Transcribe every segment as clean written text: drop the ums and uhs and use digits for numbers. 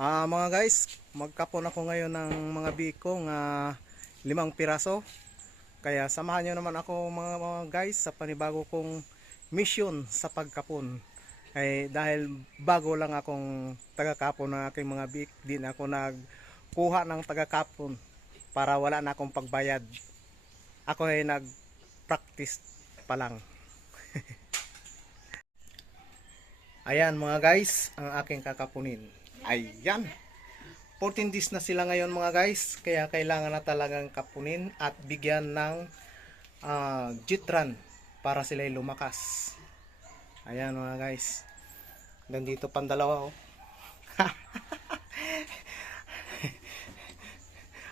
Mga guys, magkapon ako ngayon ng mga biko nga 5 piraso. Kaya samahan nyo naman ako mga guys sa panibago kong mission sa pagkapon. Dahil bago lang akong tagakapon ng aking mga bik, di na ako nagkuha ng tagakapon para wala na akong pagbayad. Ako ay nag-practice pa lang. Ayan mga guys, ang aking kakapunin. Ayan. 14 days na sila ngayon mga guys. Kaya kailangan na talagang kapunin at bigyan ng jitran para sila lumakas. Ayan mga guys. Nandito pang dalawa oh.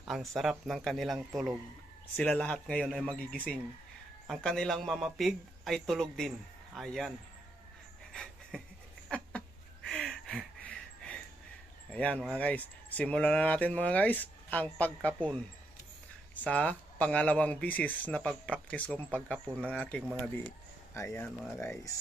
Ang sarap ng kanilang tulog. Sila lahat ngayon ay magigising. Ang kanilang mama pig ay tulog din. Ayan. Ayan mga guys, simulan na natin mga guys ang pagkapon sa pangalawang bisis na pagpractice kong pagkapon ng aking mga bi. Ayan mga guys.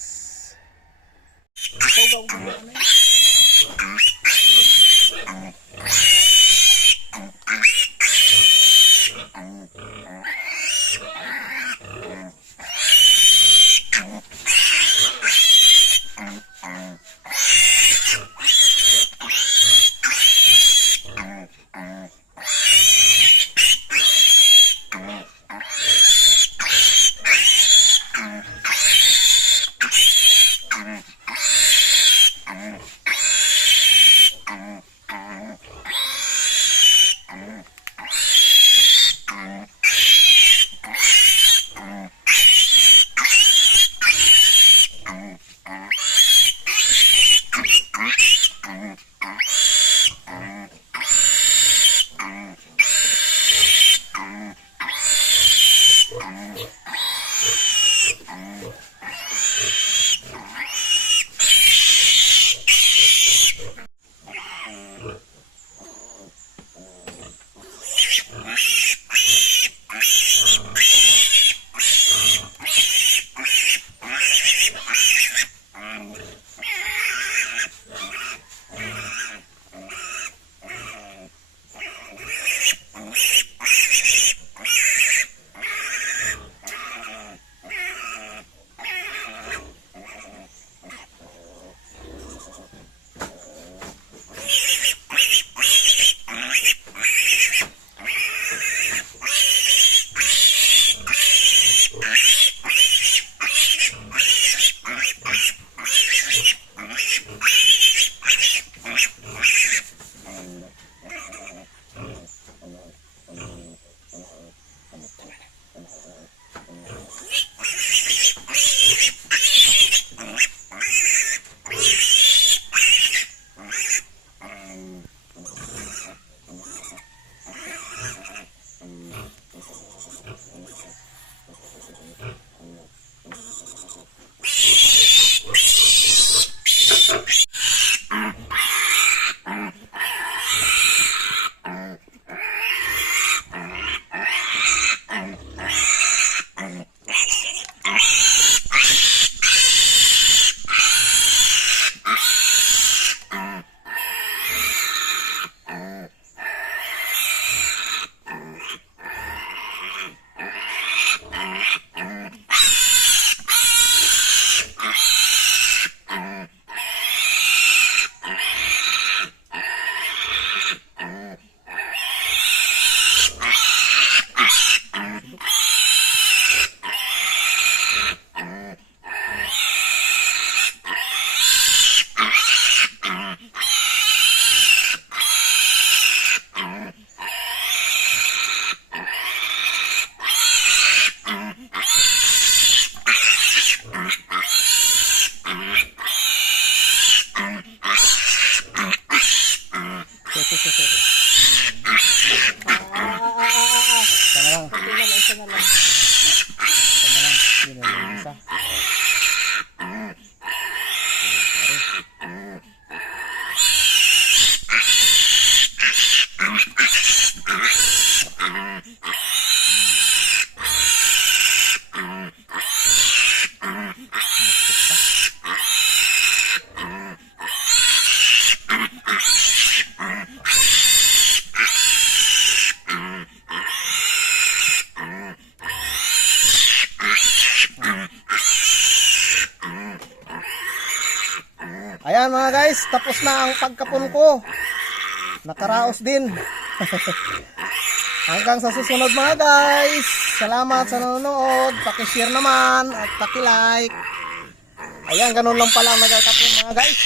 Ayan mga guys, tapos na ang pagkapon ko. Nakaraos din. Hanggang sa susunod mga guys. Salamat sa nanonood. Paki-share naman at paki-like. Ayan, ganun lang pala ang nagkakapon mga guys.